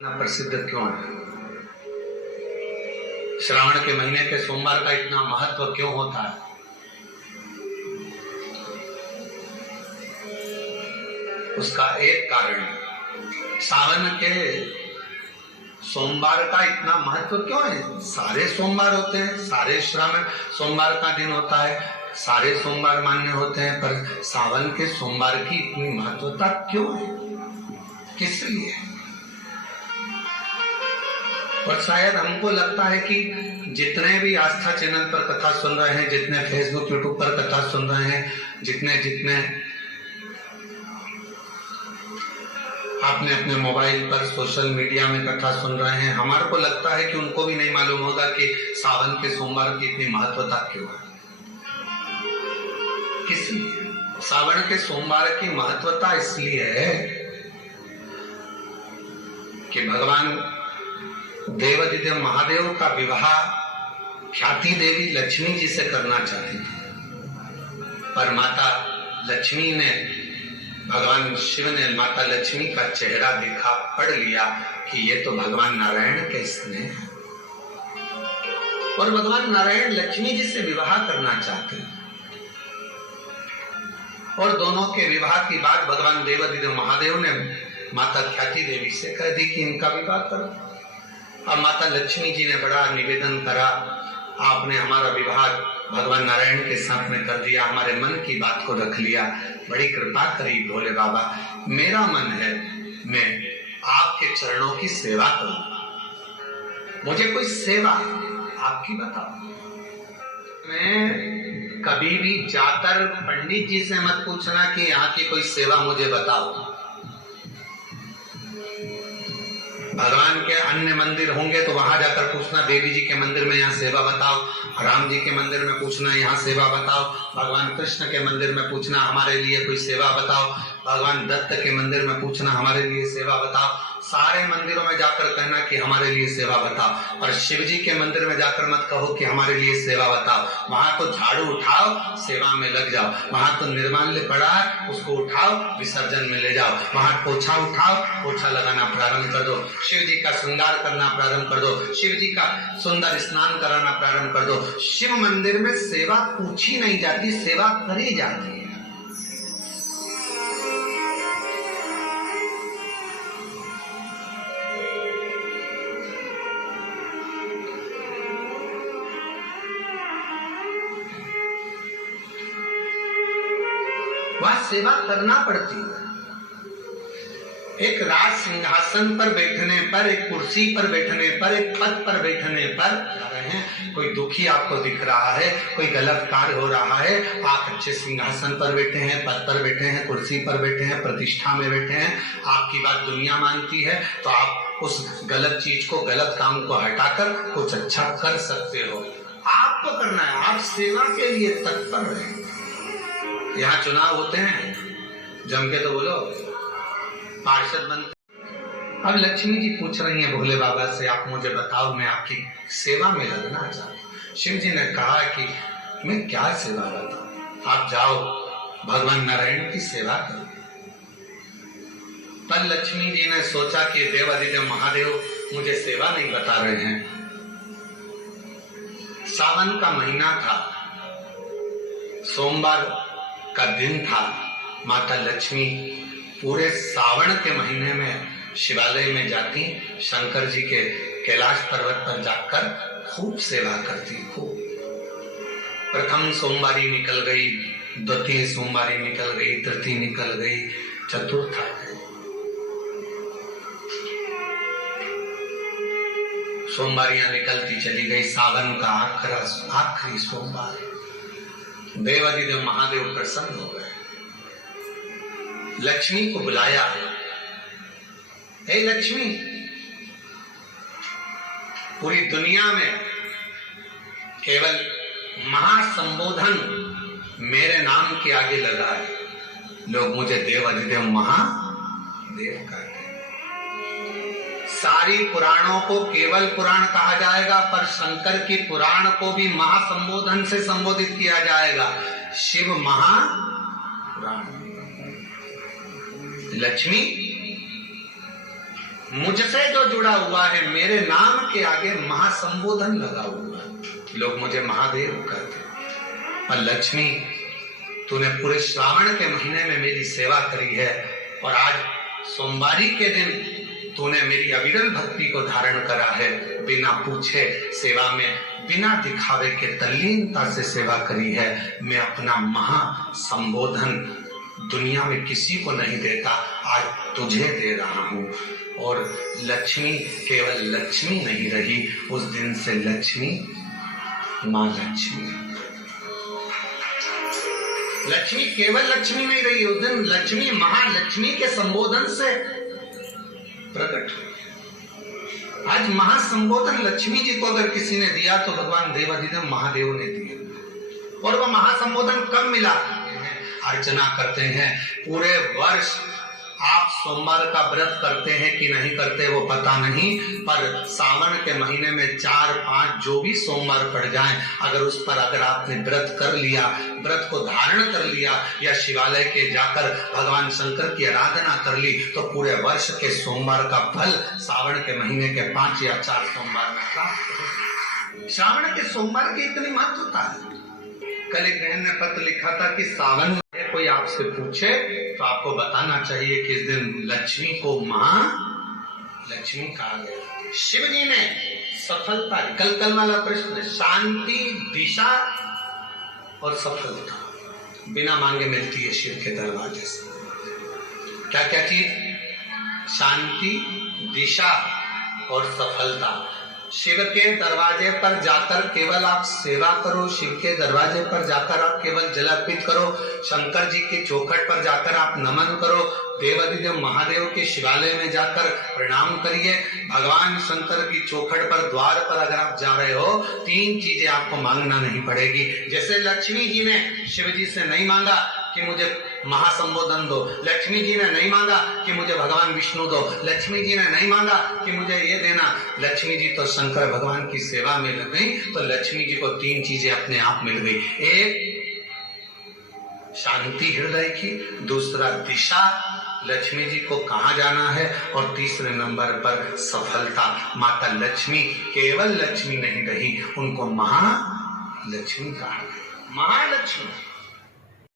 प्रसिद्ध क्यों है? श्रावण के महीने के सोमवार का इतना महत्व क्यों होता है? उसका एक कारण, सावन के सोमवार का इतना महत्व क्यों है? सारे सोमवार होते हैं, सारे श्रावण सोमवार का दिन होता है, सारे सोमवार मान्य होते हैं, पर सावन के सोमवार की इतनी महत्वता क्यों है? किस लिए? और शायद हमको लगता है कि जितने भी आस्था चैनल पर कथा सुन रहे हैं, जितने फेसबुक यूट्यूब पर कथा सुन रहे हैं, जितने आपने अपने मोबाइल पर सोशल मीडिया में कथा सुन रहे हैं, हमारे को लगता है कि उनको भी नहीं मालूम होगा कि सावन के सोमवार की इतनी महत्वता क्यों है। किस लिए? सावन के सोमवार की महत्वता इसलिए है कि भगवान देवादिदेव महादेव का विवाह ख्याति देवी लक्ष्मी जी से करना चाहती थी, पर माता लक्ष्मी ने, भगवान शिव ने माता लक्ष्मी का चेहरा देखा, पढ़ लिया कि ये तो भगवान नारायण के स्नेह है, और भगवान नारायण लक्ष्मी जी से विवाह करना चाहते हैं। और दोनों के विवाह की बात भगवान देवादिदेव महादेव ने माता ख्याति देवी से कह दी कि इनका विवाह करो। अब माता लक्ष्मी जी ने बड़ा निवेदन करा, आपने हमारा विवाह भगवान नारायण के साथ में कर दिया, हमारे मन की बात को रख लिया, बड़ी कृपा करी भोले बाबा। मेरा मन है मैं आपके चरणों की सेवा करूं, मुझे कोई सेवा आपकी बताओ। मैं कभी भी जाकर पंडित जी से मत पूछना कि यहाँ की कोई सेवा मुझे बताओ। भगवान के अन्य मंदिर होंगे तो वहां जाकर पूछना, देवी जी के मंदिर में यहाँ सेवा बताओ, राम जी के मंदिर में पूछना यहाँ सेवा बताओ, भगवान कृष्ण के मंदिर में पूछना हमारे लिए कोई सेवा बताओ, भगवान दत्त के मंदिर में पूछना हमारे लिए सेवा बताओ। सारे मंदिरों में जाकर कहना कि हमारे लिए सेवा बताओ, और शिव जी के मंदिर में जाकर मत कहो कि हमारे लिए सेवा बताओ। वहां तो झाड़ू उठाओ, सेवा में लग जाओ। वहां तो निर्माल्य पड़ा है, उसको उठाओ, विसर्जन में ले जाओ। वहां पोछा उठाओ, पोछा लगाना प्रारंभ कर दो। शिव जी का श्रृंगार करना प्रारंभ कर दो, शिव जी का सुंदर स्नान कराना प्रारंभ कर दो। शिव मंदिर में सेवा पूछी नहीं जाती, सेवा करी जाती है। वह सेवा करना पड़ती है। एक राज सिंहासन पर बैठने पर, एक कुर्सी पर बैठने पर, एक पद पर बैठने पर हैं, कोई दुखी आपको दिख रहा है, कोई गलत कार्य हो रहा है, आप अच्छे सिंहासन पर बैठे हैं, पद पर बैठे हैं, कुर्सी पर बैठे हैं, प्रतिष्ठा में बैठे हैं, आपकी बात दुनिया मानती है, तो आप उस गलत चीज को, गलत काम को हटाकर कुछ अच्छा कर सकते हो। आपको करना है, आप सेवा के लिए तत्पर रहें। यहाँ चुनाव होते हैं, जम के तो बोलो, पार्षद बनते। अब लक्ष्मी जी पूछ रही हैं भोले बाबा से, आप मुझे बताओ, मैं आपकी सेवा में लगना चाहती हूँ। शिव जी ने कहा कि मैं क्या सेवा बताऊं, आप जाओ भगवान नारायण की सेवा करो। पर लक्ष्मी जी ने सोचा कि देवादिदेव महादेव मुझे सेवा नहीं बता रहे हैं। सावन का महीना था, सोमवार का दिन था। माता लक्ष्मी पूरे सावन के महीने में शिवालय में जाती, शंकर जी के कैलाश पर्वत पर जाकर खूब सेवा करती। खूब प्रथम सोमवारी निकल गई, द्वितीय सोमवारी निकल गई, तृतीय निकल गई, चतुर्थ आ गई। सोमवारियां निकलती चली गई। सावन का आखिरी सोमवार देवादिदेव महादेव प्रसन्न हो गए, लक्ष्मी को बुलाया। हे लक्ष्मी, पूरी दुनिया में केवल महासंबोधन मेरे नाम के आगे लगा है, लोग मुझे देवादिदेव महादेव कहते हैं। सारी पुराणों को केवल पुराण कहा जाएगा, पर शंकर की पुराण को भी महासंबोधन से संबोधित किया जाएगा, शिव महापुराण। लक्ष्मी मुझसे जो जुड़ा हुआ है, मेरे नाम के आगे महासंबोधन लगा हुआ है, लोग मुझे महादेव कहते हैं। और लक्ष्मी, तूने पूरे श्रावण के महीने में मेरी सेवा करी है, और आज सोमवारी के दिन तूने मेरी अविरल भक्ति को धारण करा है। बिना पूछे सेवा में, बिना दिखावे के तल्लीनता से सेवा करी है। मैं अपना महासंबोधन दुनिया में किसी को नहीं देता, आज तुझे दे रहा हूं। और लक्ष्मी केवल लक्ष्मी नहीं रही, उस दिन से लक्ष्मी मां लक्ष्मी। लक्ष्मी केवल लक्ष्मी नहीं रही, उस दिन लक्ष्मी महालक्ष्मी के संबोधन से प्रकट हुई। आज महासंबोधन लक्ष्मी जी को अगर किसी ने दिया तो भगवान देवाधिदेव महादेव ने दिया। और वह महासंबोधन कब मिला? अर्चना करते हैं पूरे वर्ष। आप सोमवार का व्रत करते हैं कि नहीं करते वो पता नहीं, पर सावन के महीने में 4-5 जो भी सोमवार पड़ जाएं, अगर उस पर अगर आपने व्रत कर लिया, व्रत को धारण कर लिया, या शिवालय के जाकर भगवान शंकर की आराधना कर ली, तो पूरे वर्ष के सोमवार का फल सावन के महीने के 5 या 4 सोमवार में प्राप्त हो। श्रावण के सोमवार की इतनी महत्वता है। कल एक बहन ने पत्र लिखा था कि सावन में कोई आपसे पूछे तो आपको बताना चाहिए कि इस दिन लक्ष्मी को महालक्ष्मी कहा गया। शिव जी ने सफलता, कल वाला प्रश्न, शांति, दिशा और सफलता बिना मांगे मिलती है शिव के दरवाजे से। क्या क्या चीज? शांति, दिशा और सफलता। शिव के दरवाजे पर जाकर केवल आप सेवा करो, शिव के दरवाजे पर जाकर आप केवल जल अर्पित करो, शंकर जी के चौखट पर जाकर आप नमन करो, देवाधिदेव महादेव के शिवालय में जाकर प्रणाम करिए। भगवान शंकर की चौखट पर, द्वार पर अगर आप जा रहे हो, 3 चीजें आपको मांगना नहीं पड़ेगी। जैसे लक्ष्मी जी ने शिव जी से नहीं मांगा कि मुझे महासंबोधन दो, लक्ष्मी जी ने नहीं मांगा कि मुझे भगवान विष्णु दो, लक्ष्मी जी ने नहीं मांगा कि मुझे ये देना। लक्ष्मी जी तो शंकर भगवान की सेवा में लग गई, तो लक्ष्मी जी को 3 चीजें अपने आप मिल गई। एक शांति हृदय की, दूसरा दिशा, लक्ष्मी जी को कहाँ जाना है, और तीसरे नंबर पर सफलता। माता लक्ष्मी केवल लक्ष्मी नहीं रही, उनको महालक्ष्मी कहा गया। महालक्ष्मी